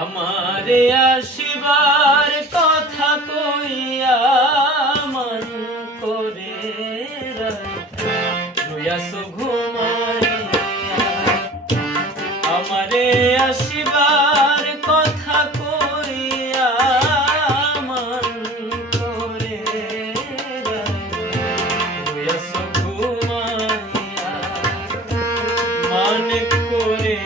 আমারে আসিবার কথা কইয়া মন করে রইয়াছ ঘুমাইয়া। আমারে আসিবার কথা কইয়া মন করে রইয়াছ ঘুমাইয়া। মন করে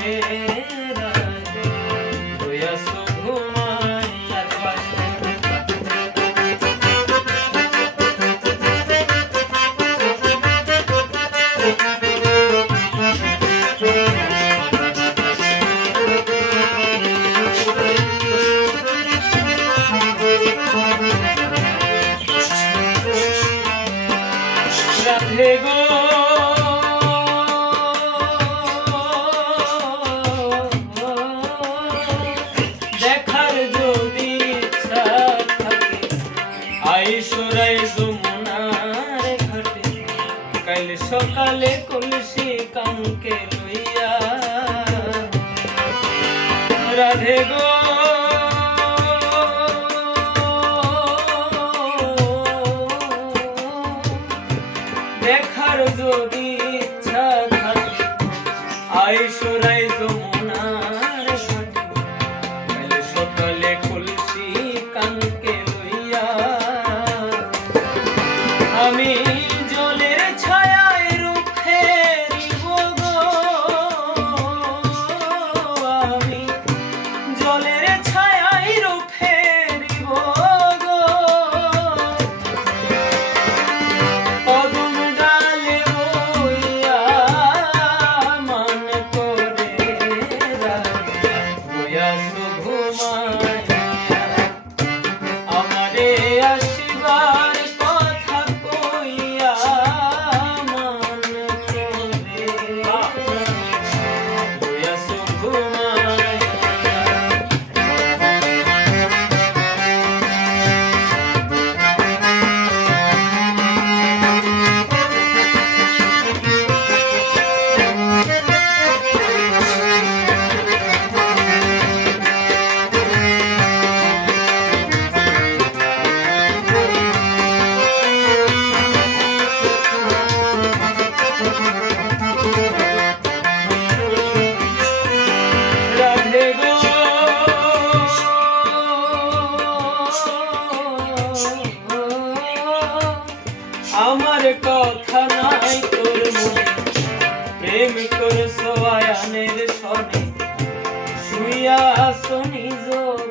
রাধে গো দেখার যদি ইচ্ছা থাকে আইসরাই যমুনার ঘাটে। কাল সকালে কলসি কানকে লইয়া রাধে গো দেখার যদি ইচ্ছা থাকে আইসরাই যমুনার ঘাটে। কাল সকালে কলসি কানকে লইয়া আমি জলের ছায়ায় রূপ ফেরিব গো। আমি জলের ছায়ায় রূপ ফেরিব গো। কদম ডালে বইয়া মন করে রইয়াছ ঘুমাইয়া। আমারে আসিবার কথা কইয়া মন করে রইয়াছ ঘুমাইয়া। রাধে গো আমার কথা নাই তোর মনে প্রেম করছ আয়ানের সনে শুইয়া আছো নিজ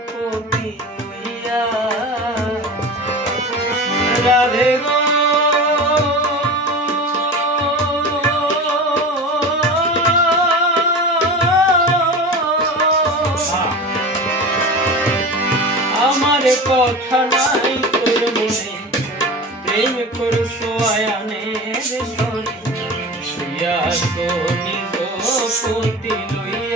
পতি হইয়া। রাধে গো আমার কথা নাই তোর মনে প্রেম করছো আয়ানের সনে শুইয়া আছো নিজ পতি লইয়া।